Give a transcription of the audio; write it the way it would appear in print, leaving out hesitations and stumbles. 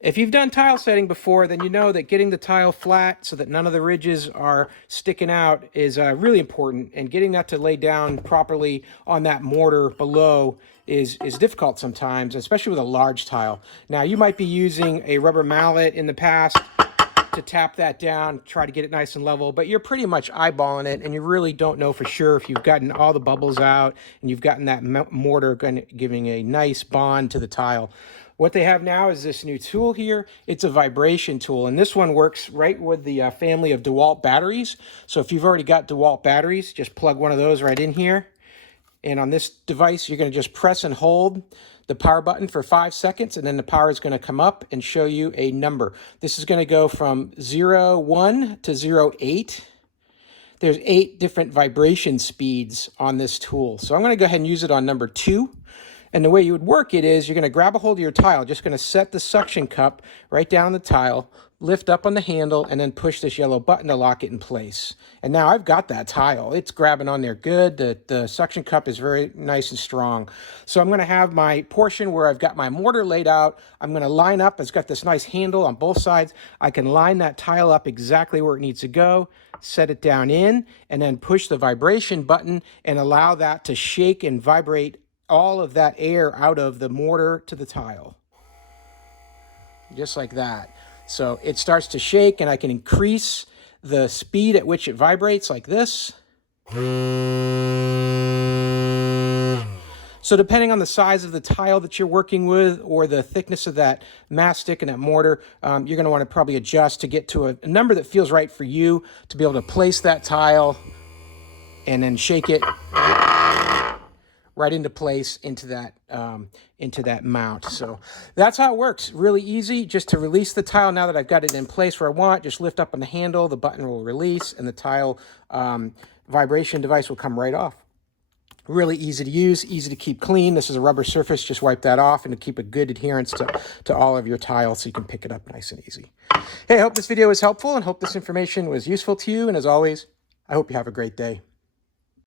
If you've done tile setting before, then you know that getting the tile flat so that none of the ridges are sticking out is really important, and getting that to lay down properly on that mortar below is difficult sometimes, especially with a large tile. Now, you might be using a rubber mallet in the past to tap that down, try to get it nice and level, but you're pretty much eyeballing it, and you really don't know for sure if you've gotten all the bubbles out and you've gotten that mortar giving a nice bond to the tile. What they have now is this new tool here. It's a vibration tool, and this one works right with the family of DeWalt batteries. So if you've already got DeWalt batteries, just plug one of those right in here. And on this device, you're going to just press and hold the power button for 5 seconds, and then the power is going to come up and show you a number. This is going to go from 0, 1 to 0, 8. There's 8 different vibration speeds on this tool. So I'm going to go ahead and use it on number 2. And the way you would work it is you're going to grab a hold of your tile, just going to set the suction cup right down the tile, lift up on the handle, and then push this yellow button to lock it in place. And now I've got that tile. It's grabbing on there good. The suction cup is very nice and strong. So I'm going to have my portion where I've got my mortar laid out. I'm going to line up. It's got this nice handle on both sides. I can line that tile up exactly where it needs to go, set it down in, and then push the vibration button and allow that to shake and vibrate all of that air out of the mortar to the tile. Just like that. So it starts to shake, and I can increase the speed at which it vibrates like this. So depending on the size of the tile that you're working with or the thickness of that mastic and that mortar, you're going to want to probably adjust to get to a number that feels right for you to be able to place that tile and then shake it right into place into that mount. So that's how it works. Really easy just to release the tile. Now that I've got it in place where I want, just lift up on the handle, the button will release, and the tile vibration device will come right off. Really easy to use, easy to keep clean. This is a rubber surface. Just wipe that off and to keep a good adherence to all of your tiles so you can pick it up nice and easy. Hey, I hope this video was helpful and hope this information was useful to you. And as always, I hope you have a great day.